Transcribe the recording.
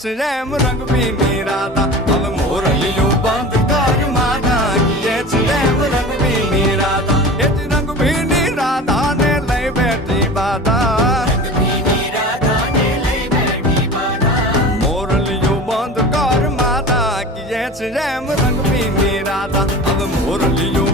છે એમ રંગ ભીની રાધા હવે મોરલીયું બંધ કર માતા કીએ છે એમ રંગ ભીની રાધા એ જ રંગ ભીની રાધા ને લઈ બેઠી બાધા મોરલીયું બંધ કર માતા કીએ છે એમ રંગ ભીની રાધા હવે મોરલીયું